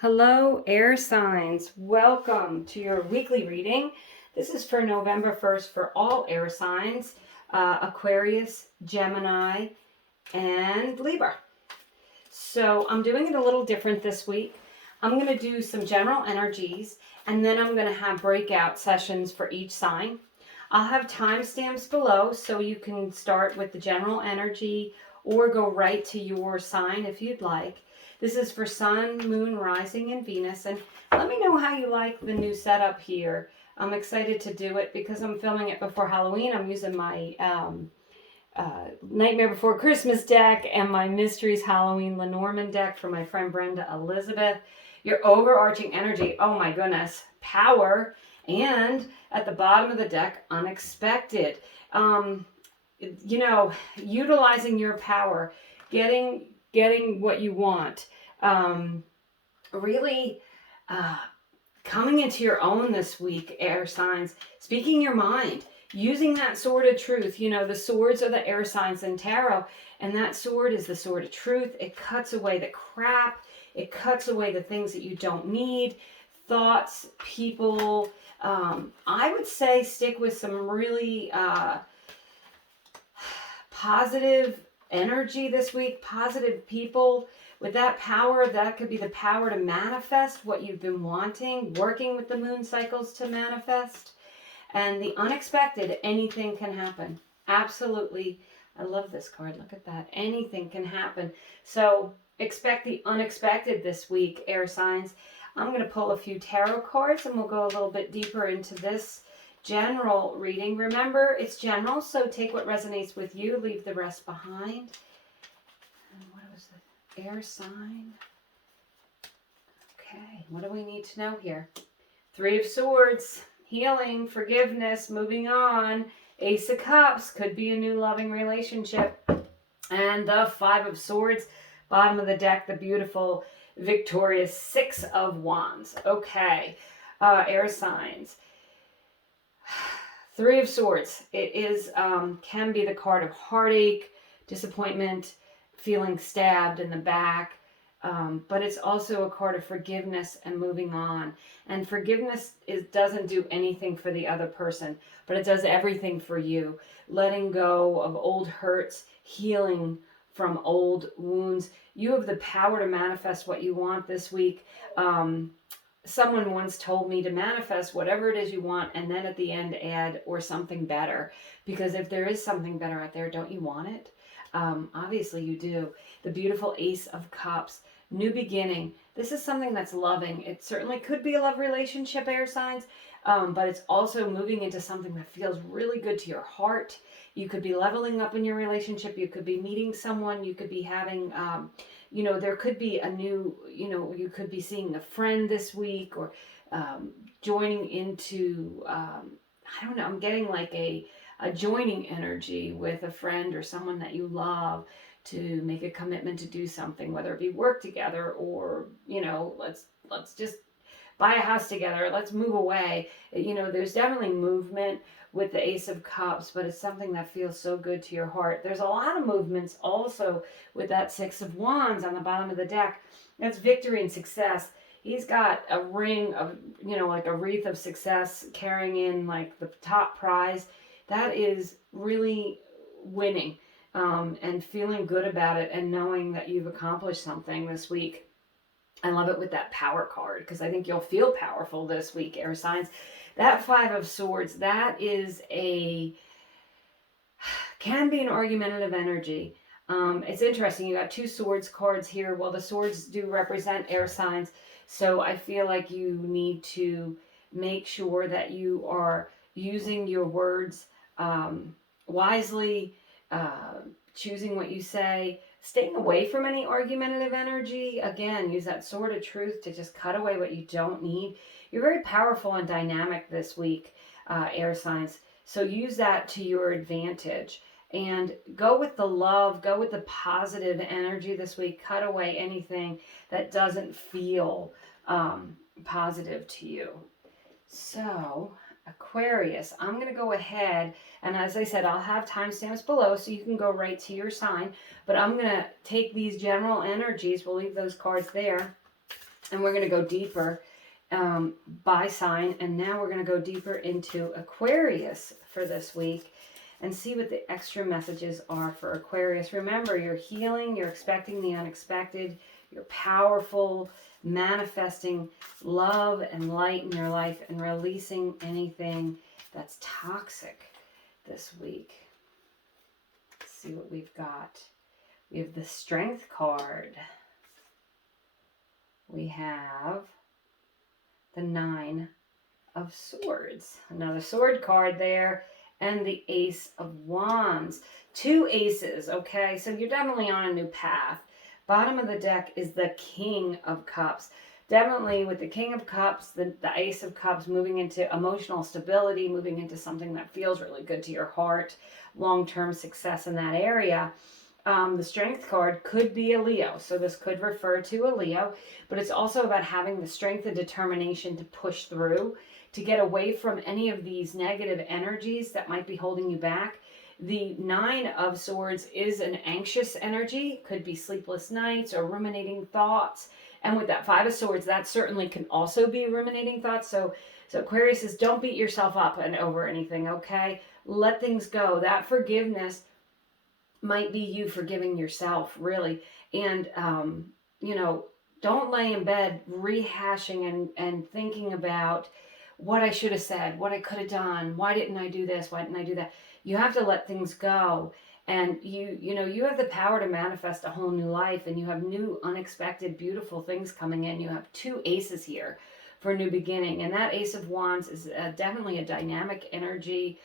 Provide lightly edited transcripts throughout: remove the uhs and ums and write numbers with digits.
Hello, air signs. Welcome to your weekly reading. This is for November 1st for all air signs, Aquarius, Gemini, and Libra. So I'm doing it a little different this week. I'm going to do some general energies, and then I'm going to have breakout sessions for each sign. I'll have timestamps below so you can start with the general energy or go right to your sign if you'd like. This is for Sun, Moon, Rising, and Venus. And let me know how you like the new setup here. I'm excited to do it because I'm filming it before Halloween. I'm using my Nightmare Before Christmas deck and my Mysteries Halloween Lenormand deck for my friend Brenda Elizabeth. Your overarching energy, oh my goodness, power, and at the bottom of the deck, unexpected. Utilizing your power, getting what you want, really coming into your own this week, air signs, speaking your mind, using that sword of truth. You know, the swords are the air signs in tarot, and that sword is the sword of truth. It cuts away the crap. It cuts away the things that you don't need, thoughts, people. I would say stick with some really positive energy this week, positive people. With that power, that could be the power to manifest what you've been wanting, working with the moon cycles to manifest. And the unexpected, anything can happen. Absolutely. I love this card. Look at that. Anything can happen. So expect the unexpected this week, air signs. I'm going to pull a few tarot cards and we'll go a little bit deeper into this general reading. Remember, it's general, so take what resonates with you, leave the rest behind. And what was the air sign? Okay, what do we need to know here? Three of Swords, healing, forgiveness, moving on. Ace of Cups, could be a new loving relationship. And the Five of Swords, bottom of the deck, the beautiful, victorious Six of Wands. Okay, air signs. Three of Swords. It is can be the card of heartache, disappointment, feeling stabbed in the back, but it's also a card of forgiveness and moving on. And forgiveness doesn't do anything for the other person, but it does everything for you. Letting go of old hurts, healing from old wounds. You have the power to manifest what you want this week. Someone once told me to manifest whatever it is you want and then at the end add or something better. Because if there is something better out there, don't you want it? Obviously you do. The beautiful Ace of Cups. New beginning. This is something that's loving. It certainly could be a love relationship, air signs, but it's also moving into something that feels really good to your heart. You could be leveling up in your relationship. You could be meeting someone. You could be having... there could be a new, you could be seeing a friend this week or joining into, I don't know, I'm getting like a joining energy with a friend or someone that you love to make a commitment to do something, whether it be work together or, let's just buy a house together, let's move away. There's definitely movement with the Ace of Cups, but it's something that feels so good to your heart. There's a lot of movements also with that Six of Wands on the bottom of the deck. That's victory and success. He's got a ring of, like a wreath of success carrying in like the top prize. That is really winning and feeling good about it and knowing that you've accomplished something this week. I love it with that power card because I think you'll feel powerful this week, air signs. That Five of Swords, that is can be an argumentative energy. It's interesting. You got two swords cards here. Well, the swords do represent air signs. So I feel like you need to make sure that you are using your words wisely, choosing what you say, staying away from any argumentative energy. Again, use that sword of truth to just cut away what you don't need. You're very powerful and dynamic this week, air signs. So use that to your advantage. And go with the love, go with the positive energy this week. Cut away anything that doesn't feel positive to you. So, Aquarius, I'm going to go ahead, and as I said, I'll have timestamps below so you can go right to your sign, but I'm going to take these general energies, we'll leave those cards there, And we're going to go deeper by sign. And now we're going to go deeper into Aquarius for this week and see what the extra messages are for Aquarius. Remember, you're healing, you're expecting the unexpected, you're powerful, manifesting love and light in your life and releasing anything that's toxic this week. Let's see what we've got. We have the Strength card. We have the Nine of Swords. Another sword card there. And the Ace of Wands. 2 aces, okay? So you're definitely on a new path. Bottom of the deck is the King of Cups. Definitely with the King of Cups, the Ace of Cups, moving into emotional stability, moving into something that feels really good to your heart, long-term success in that area. The Strength card could be a Leo, so this could refer to a Leo, but it's also about having the strength and determination to push through, to get away from any of these negative energies that might be holding you back. The Nine of Swords is an anxious energy, could be sleepless nights or ruminating thoughts. And with that Five of Swords, that certainly can also be ruminating thoughts. So Aquarius says, don't beat yourself up and over anything, okay? Let things go. That forgiveness might be you forgiving yourself, really. And, you know, don't lay in bed rehashing and thinking about what I should have said, what I could have done, why didn't I do this, why didn't I do that? You have to let things go. And you know, you have the power to manifest a whole new life, and you have new, unexpected, beautiful things coming in. You have 2 aces here for a new beginning. And that Ace of Wands is definitely a dynamic energy.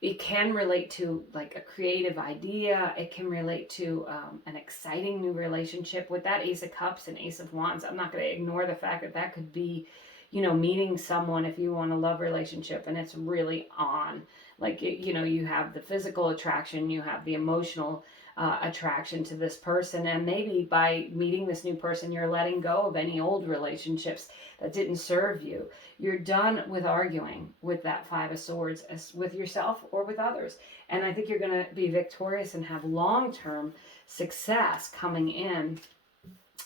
It can relate to like a creative idea. It can relate to an exciting new relationship. With that Ace of Cups and Ace of Wands, I'm not going to ignore the fact that that could be, you know, meeting someone if you want a love relationship and it's really on. Like, you know, you have the physical attraction, you have the emotional attraction to this person. And maybe by meeting this new person, you're letting go of any old relationships that didn't serve you. You're done with arguing with that Five of Swords, as with yourself or with others. And I think you're going to be victorious and have long-term success coming in.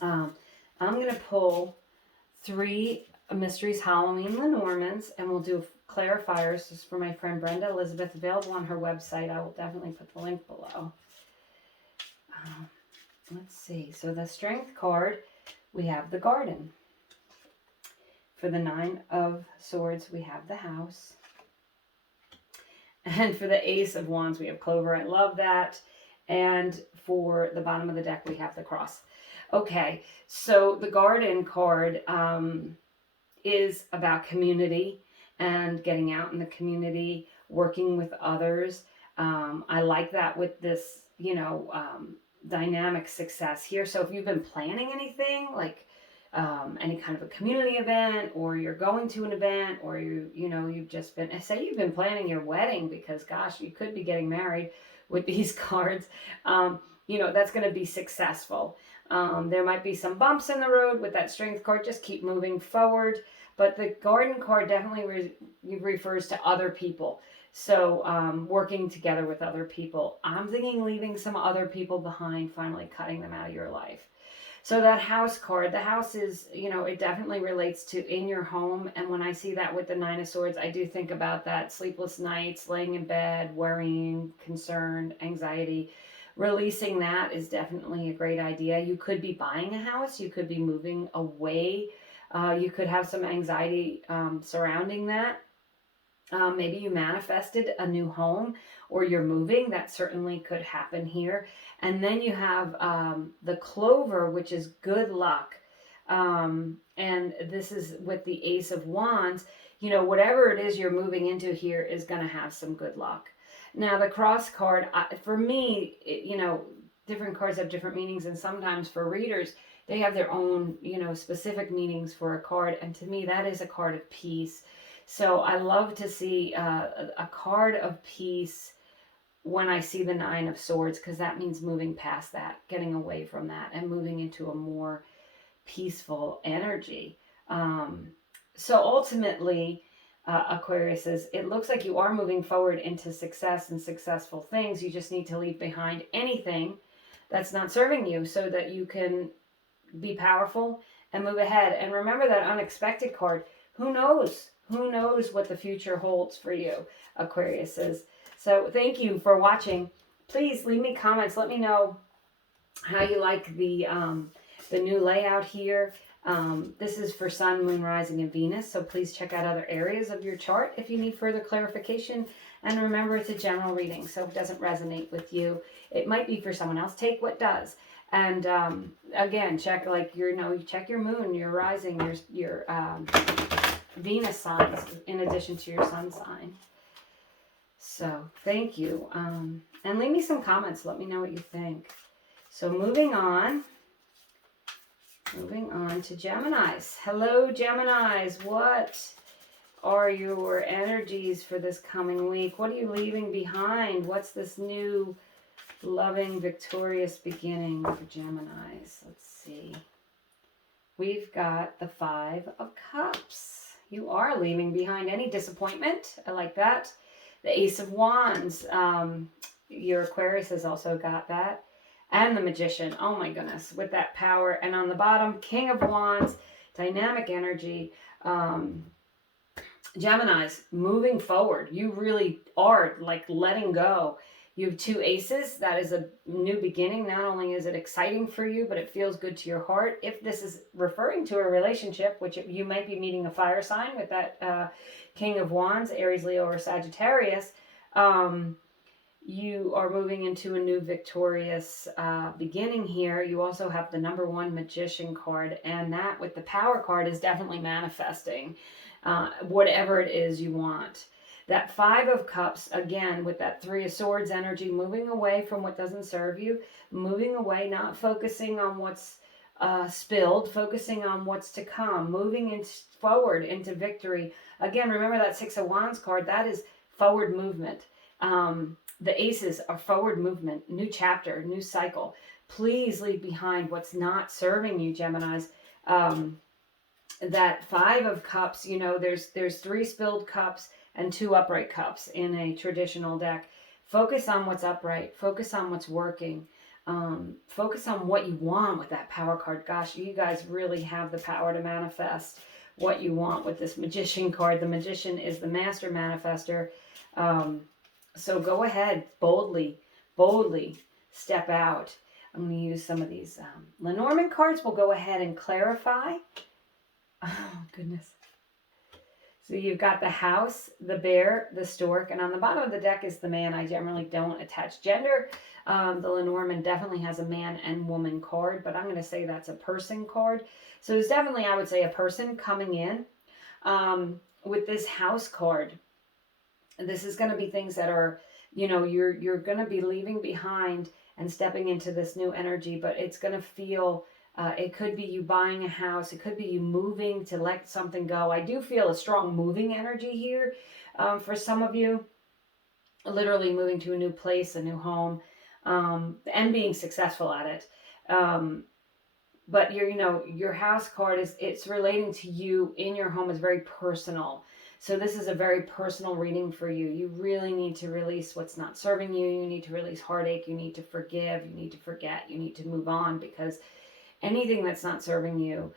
I'm going to pull 3 Mysteries Halloween Lenormands, and we'll do clarifiers just for my friend Brenda Elizabeth, available on her website. I will definitely put the link below. Let's see. So the Strength card, we have the Garden. For the Nine of Swords, we have the House. And for the Ace of Wands, we have Clover. I love that. And for the bottom of the deck, we have the Cross. Okay, so the Garden card is about community and getting out in the community, working with others. I like that with this, you know, dynamic success here. So if you've been planning anything, like any kind of a community event, or you're going to an event, or you've just been, say you've been planning your wedding, because gosh, you could be getting married with these cards, you know, that's going to be successful. There might be some bumps in the road with that Strength card. Just keep moving forward. But the Garden card definitely refers to other people. So working together with other people. I'm thinking leaving some other people behind, finally cutting them out of your life. So that House card, the house is, you know, it definitely relates to in your home. And when I see that with the Nine of Swords, I do think about that sleepless nights, laying in bed, worrying, concerned, anxiety. Releasing that is definitely a great idea. You could be buying a house. You could be moving away. You could have some anxiety surrounding that. Maybe you manifested a new home, or you're moving. That certainly could happen here. And then you have the Clover, which is good luck. And this is with the Ace of Wands. You know, whatever it is you're moving into here is going to have some good luck. Now, the Cross card, for me, you know, different cards have different meanings. And sometimes for readers, they have their own, you know, specific meanings for a card. And to me, that is a card of peace. So I love to see a card of peace when I see the Nine of Swords, because that means moving past that, getting away from that, and moving into a more peaceful energy. So ultimately, Aquarius says, it looks like you are moving forward into success and successful things. You just need to leave behind anything that's not serving you, so that you can be powerful and move ahead. And remember that unexpected card. Who knows? Who knows what the future holds for you, Aquariuses. So thank you for watching. Please leave me comments. Let me know how you like the new layout here. This is for Sun, Moon, Rising, and Venus. So please check out other areas of your chart if you need further clarification. And remember, it's a general reading, so if it doesn't resonate with you, it might be for someone else. Take what does. And again, check you check your moon, your rising, your Venus signs in addition to your sun sign. So thank you. And leave me some comments. Let me know what you think. So moving on to Geminis. Hello, Geminis. What are your energies for this coming week? What are you leaving behind? What's this new, loving, victorious beginning for Geminis? Let's see. We've got the 5 of Cups. You are leaving behind any disappointment. I like that. The Ace of Wands. Your Aquarius has also got that. And the Magician. Oh my goodness. With that power. And on the bottom, King of Wands. Dynamic energy. Geminis, moving forward. You really are like letting go. You have 2 aces. That is a new beginning. Not only is it exciting for you, but it feels good to your heart. If this is referring to a relationship, which you might be meeting a fire sign with that King of Wands, Aries, Leo, or Sagittarius, you are moving into a new victorious beginning here. You also have the number 1 Magician card, and that with the Power card is definitely manifesting whatever it is you want. That 5 of Cups, again, with that 3 of Swords energy, moving away from what doesn't serve you, moving away, not focusing on what's spilled, focusing on what's to come, moving forward into victory. Again, remember that 6 of Wands card, that is forward movement. The aces are forward movement, new chapter, new cycle. Please leave behind what's not serving you, Geminis. That 5 of Cups, you know, there's 3 spilled cups and 2 upright cups in a traditional deck. Focus on what's upright. Focus on what's working. Focus on what you want with that Power card. Gosh, you guys really have the power to manifest what you want with this Magician card. The Magician is the master manifester. So go ahead, boldly step out. I'm going to use some of these Lenormand cards. We'll go ahead and clarify. Oh, goodness. So you've got the House, the Bear, the Stork, and on the bottom of the deck is the Man. I generally don't attach gender. The Lenormand definitely has a man and woman card, but I'm going to say that's a person card. So there's definitely, I would say, a person coming in with this House card. This is going to be things that are, you know, you're going to be leaving behind and stepping into this new energy, but it's going to feel, it could be you buying a house. It could be you moving to let something go. I do feel a strong moving energy here for some of you, literally moving to a new place, a new home, and being successful at it. But your House card it's relating to you in your home. Is very personal. So this is a very personal reading for you. You really need to release what's not serving you. You need to release heartache. You need to forgive. You need to forget. You need to move on, because anything that's not serving you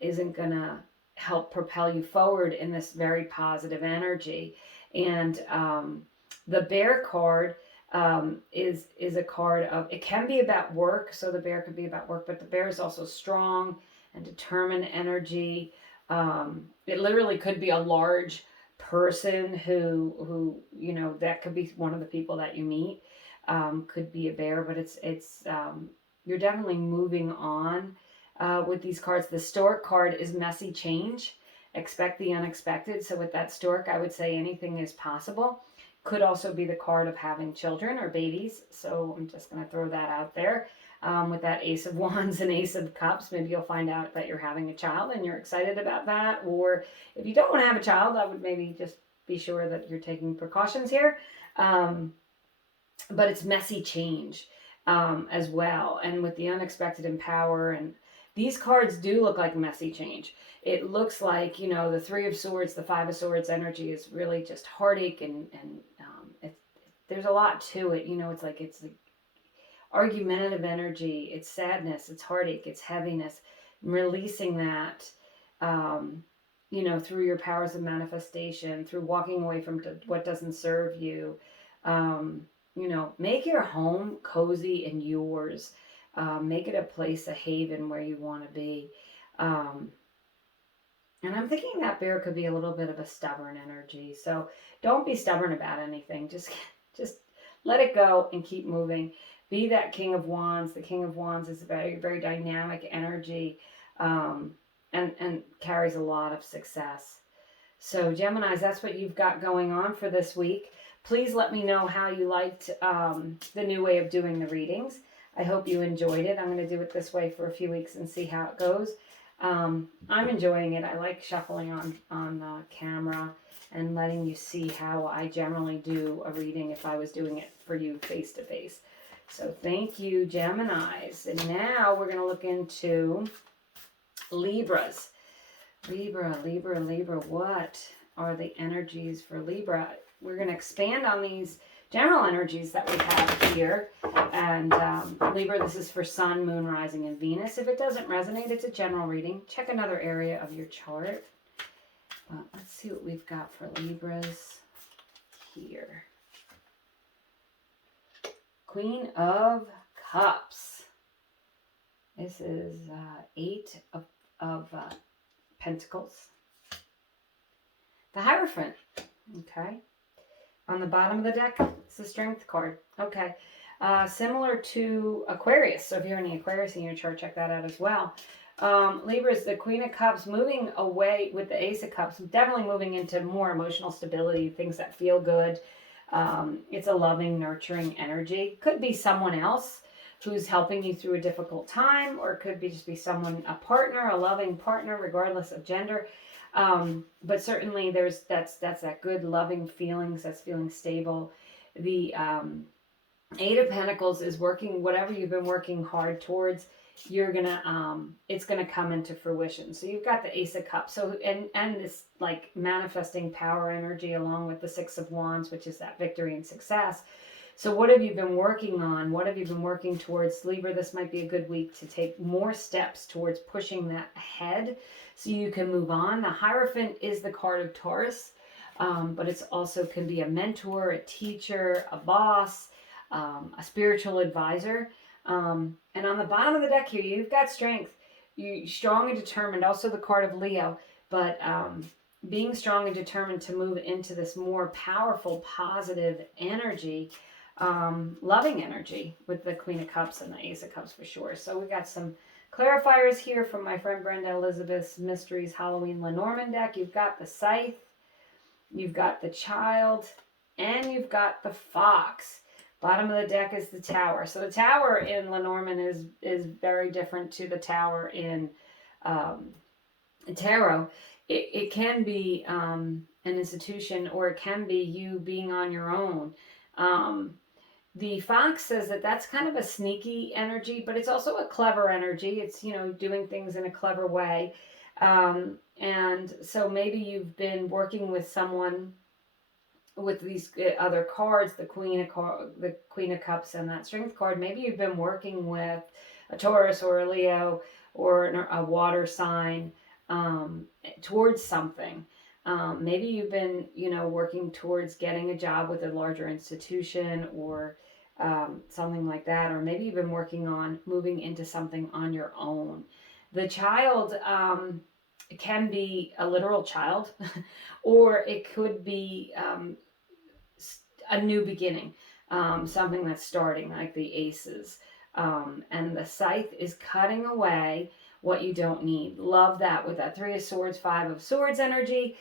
isn't going to help propel you forward in this very positive energy. And the Bear card is a card of, it can be about work. So the Bear could be about work, but the Bear is also strong and determined energy. It literally could be a large person who that could be one of the people that you meet, could be a bear, but it's you're definitely moving on with these cards. The Stork card is messy change. Expect the unexpected. So with that Stork, I would say anything is possible. Could also be the card of having children or babies. So I'm just going to throw that out there. With that Ace of Wands and Ace of Cups, maybe you'll find out that you're having a child and you're excited about that. Or if you don't want to have a child, I would maybe just be sure that you're taking precautions here. But it's messy change as well. And with the unexpected and power, and these cards do look like messy change. It looks like, the 3 of Swords, the 5 of Swords energy is really just heartache, and there's a lot to it. It's like argumentative energy. It's sadness. It's heartache. It's heaviness. releasing that, you know, through your powers of manifestation, through walking away from what doesn't serve you. You know, make your home cozy and yours. Make it a place, a haven where you want to be. And I'm thinking that bear could be a little bit of a stubborn energy. So don't be stubborn about anything. Just let it go and keep moving. Be that King of Wands. The King of Wands is a very, very dynamic energy, and carries a lot of success. So Geminis, that's what you've got going on for this week. Please let me know how you liked the new way of doing the readings. I hope you enjoyed it. I'm going to do it this way for a few weeks and see how it goes. I'm enjoying it. I like shuffling on camera and letting you see how I generally do a reading if I was doing it for you face to face. So thank you, Geminis. And now we're going to look into Libras. Libra. What are the energies for Libra? We're going to expand on these general energies that we have here. And Libra, this is for Sun, Moon, Rising, and Venus. If it doesn't resonate, it's a general reading. Check another area of your chart. But let's see what we've got for Libras here. Queen of Cups. This is 8 of Pentacles. The Hierophant. Okay. On the bottom of the deck, it's the Strength card. Okay. Similar to Aquarius. So if you're any Aquarius in your chart, check that out as well. Libra is the Queen of Cups, moving away with the Ace of Cups. Definitely moving into more emotional stability, things that feel good. It's a loving, nurturing energy. Could be someone else who's helping you through a difficult time, or it could be just be someone, a partner, a loving partner, regardless of gender. But certainly that's that good loving feelings, that's feeling stable. The Eight of Pentacles is working, whatever you've been working hard towards, you're gonna it's gonna come into fruition. So you've got the Ace of Cups, so and this like manifesting power energy along with the Six of Wands, which is that victory and success. So what have you been working on? What have you been working towards? Libra, this might be a good week to take more steps towards pushing that ahead so you can move on. The Hierophant is the card of Taurus, but it's also can be a mentor, a teacher, a boss, a spiritual advisor. And on the bottom of the deck here, you've got Strength. You're strong and determined, also the card of Leo, but being strong and determined to move into this more powerful, positive energy, loving energy with the Queen of Cups and the Ace of Cups for sure. So we got some clarifiers here from my friend Brenda Elizabeth's Mysteries Halloween Lenormand deck. You've got the Scythe, you've got the Child, and you've got the Fox. Bottom of the deck is the Tower. So the Tower in Lenormand is very different to the Tower in Tarot. It can be an institution, or it can be you being on your own. The Fox says that that's kind of a sneaky energy, but it's also a clever energy. It's, you know, doing things in a clever way. And so maybe you've been working with someone with these other cards, the Queen of Cups and that Strength card. Maybe you've been working with a Taurus or a Leo or a water sign towards something. Maybe you've been, you know, working towards getting a job with a larger institution or something like that. Or maybe you've been working on moving into something on your own. The Child can be a literal child, or it could be a new beginning, something that's starting, like the Aces. And the Scythe is cutting away what you don't need. Love that with that Three of Swords, Five of Swords energy.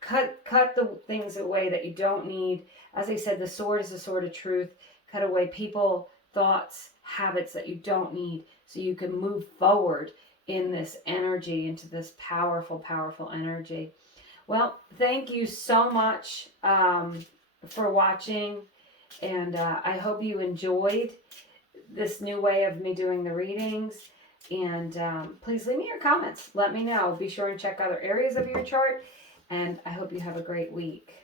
Cut the things away that you don't need. As I said, the sword is the sword of truth. Cut away people, thoughts, habits that you don't need so you can move forward in this energy, into this powerful, powerful energy. Well, thank you so much for watching, and I hope you enjoyed this new way of me doing the readings. And please leave me your comments. Let me know. Be sure and check other areas of your chart, and I hope you have a great week.